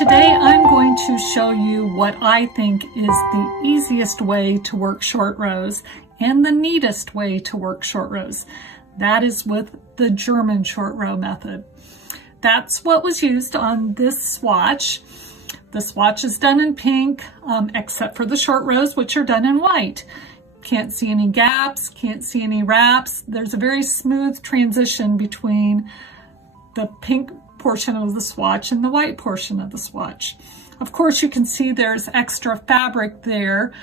Today I'm going to show you what I think is the easiest way to work short rows and the neatest way to work short rows. That is with the German short row method. That's what was used on this swatch. The swatch is done in pink, except for the short rows, which are done in white. Can't see any gaps, can't see any wraps. There's a very smooth transition between the pink portion of the swatch and the white portion of the swatch. Of course, you can see there's extra fabric there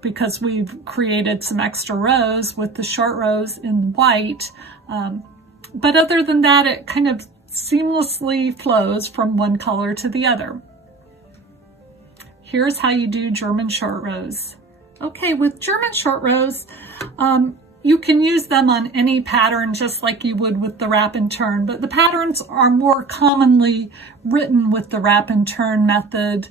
because we've created some extra rows with the short rows in white. But other than that, it kind of seamlessly flows from one color to the other. Here's how you do German short rows. Okay, with German short rows, you can use them on any pattern just like you would with the wrap and turn, but the patterns are more commonly written with the wrap and turn method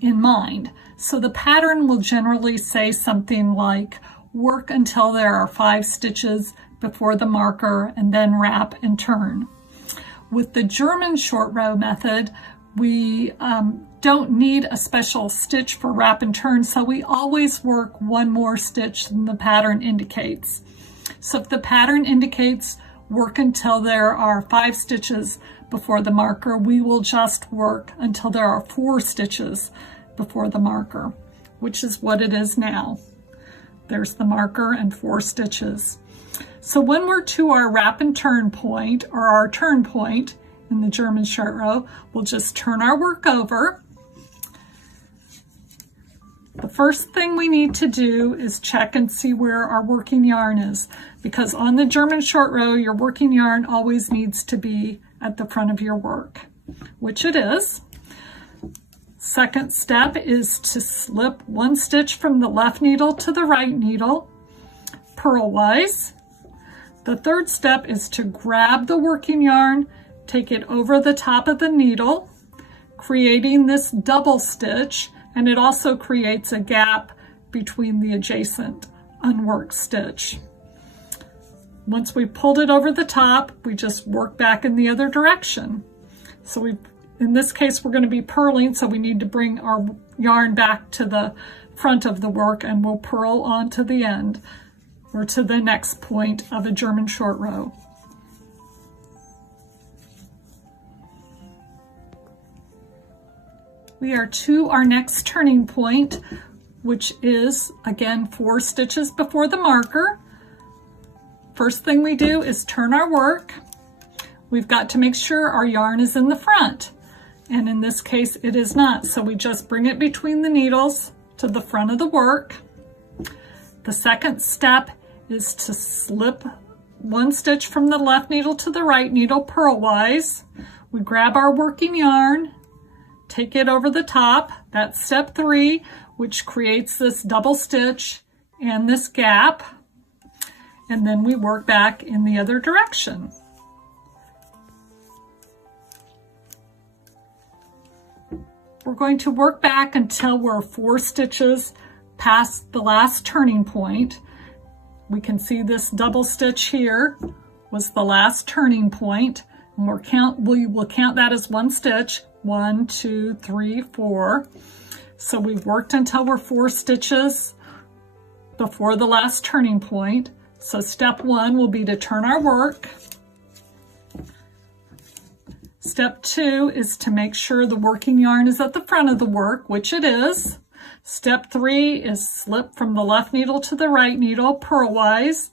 in mind. So the pattern will generally say something like, work until there are 5 stitches before the marker and then wrap and turn. With the German short row method, we don't need a special stitch for wrap and turn, so we always work one more stitch than the pattern indicates. So if the pattern indicates work until there are 5 stitches before the marker, we will just work until there are 4 stitches before the marker, which is what it is now. There's the marker and 4 stitches. So when we're to our wrap and turn point, or our turn point in the German short row, we'll just turn our work over. The first thing we need to do is check and see where our working yarn is, because on the German short row, your working yarn always needs to be at the front of your work, which it is. Second step is to slip 1 stitch from the left needle to the right needle, purlwise. The third step is to grab the working yarn, take it over the top of the needle, creating this double stitch, and it also creates a gap between the adjacent unworked stitch. Once we've pulled it over the top, we just work back in the other direction. So in this case, we're going to be purling, so we need to bring our yarn back to the front of the work, and we'll purl on to the end, or to the next point of a German short row. We are to our next turning point, which is, again, 4 stitches before the marker. First thing we do is turn our work. We've got to make sure our yarn is in the front, and in this case it is not, so we just bring it between the needles to the front of the work. The second step is to slip 1 stitch from the left needle to the right needle purlwise. We grab our working yarn, take it over the top. That's step 3, which creates this double stitch and this gap. And then we work back in the other direction. We're going to work back until we're 4 stitches past the last turning point. We can see this double stitch here was the last turning point, and we will count that as 1 stitch. 1, 2, 3, 4. So we've worked until we're 4 stitches before the last turning point. So step 1 will be to turn our work. Step 2 is to make sure the working yarn is at the front of the work, which it is. Step 3 is slip from the left needle to the right needle purlwise.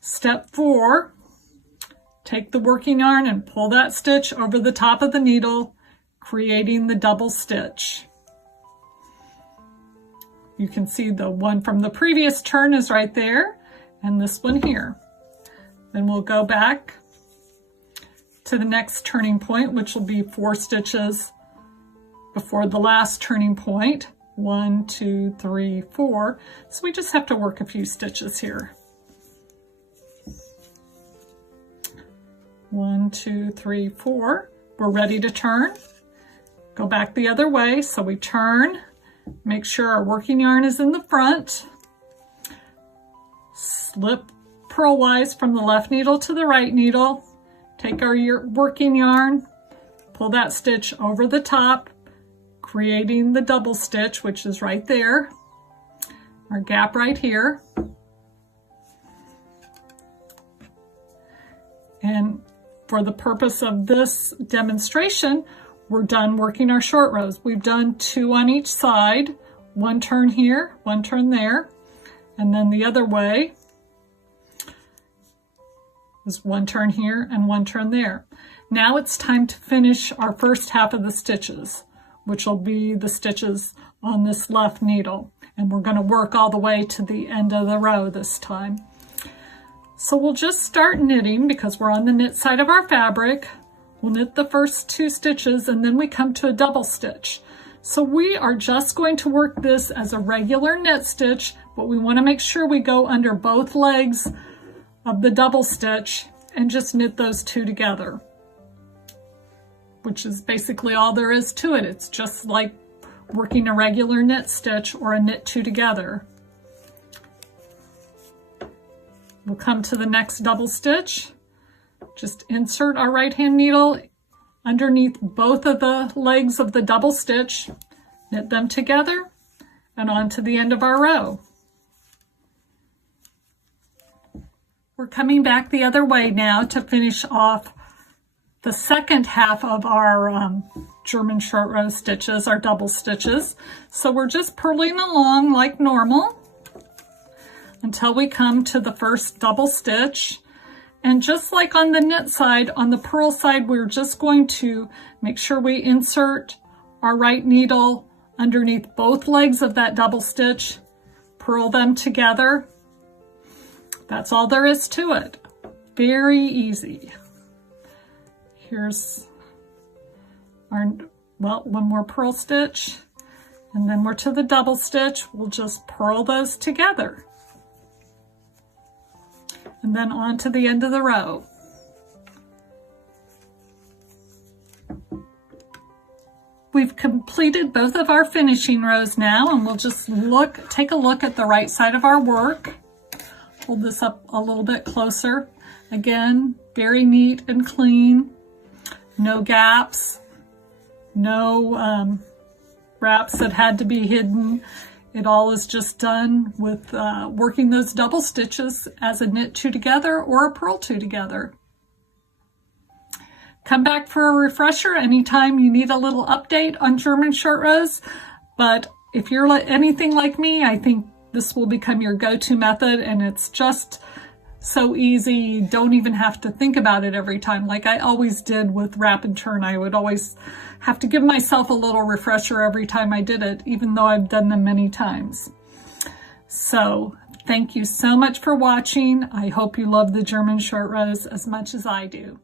Step 4, take the working yarn and pull that stitch over the top of the needle, creating the double stitch. You can see the one from the previous turn is right there, and this one here. Then we'll go back to the next turning point, which will be 4 stitches before the last turning point. 1, 2, 3, 4. So we just have to work a few stitches here. 1, 2, 3, 4. We're ready to turn. Go back the other way, so we turn, make sure our working yarn is in the front, slip purlwise from the left needle to the right needle, take our working yarn, pull that stitch over the top, creating the double stitch, which is right there, our gap right here. And for the purpose of this demonstration, we're done working our short rows. We've done 2 on each side, 1 turn here, 1 turn there, and then the other way is 1 turn here and 1 turn there. Now it's time to finish our first half of the stitches, which will be the stitches on this left needle. And we're going to work all the way to the end of the row this time. So we'll just start knitting because we're on the knit side of our fabric. We'll knit the first 2 stitches and then we come to a double stitch. So we are just going to work this as a regular knit stitch, but we want to make sure we go under both legs of the double stitch and just knit those 2 together, which is basically all there is to it. It's just like working a regular knit stitch or a knit 2 together. We'll come to the next double stitch. Just insert our right hand needle underneath both of the legs of the double stitch, knit them together, and on to the end of our row. We're coming back the other way now to finish off the second half of our German short row stitches, our double stitches. So we're just purling along like normal until we come to the first double stitch. And just like on the knit side, on the purl side, we're just going to make sure we insert our right needle underneath both legs of that double stitch, purl them together. That's all there is to it. Very easy. Here's our, well, one more purl stitch, and then we're to the double stitch. We'll just purl those together. And then on to the end of the row. We've completed both of our finishing rows now, and we'll just take a look at the right side of our work. Hold this up a little bit closer. Again, very neat and clean. No gaps, no wraps that had to be hidden. It all is just done with working those double stitches as a knit 2 together or a purl 2 together. Come back for a refresher anytime you need a little update on German short rows. But if you're anything like me, I think this will become your go-to method, and it's just so easy. You don't even have to think about it every time like I always did with wrap and turn. I would always have to give myself a little refresher every time I did it, even though I've done them many times. So thank you so much for watching. I hope you love the German short rows as much as I do.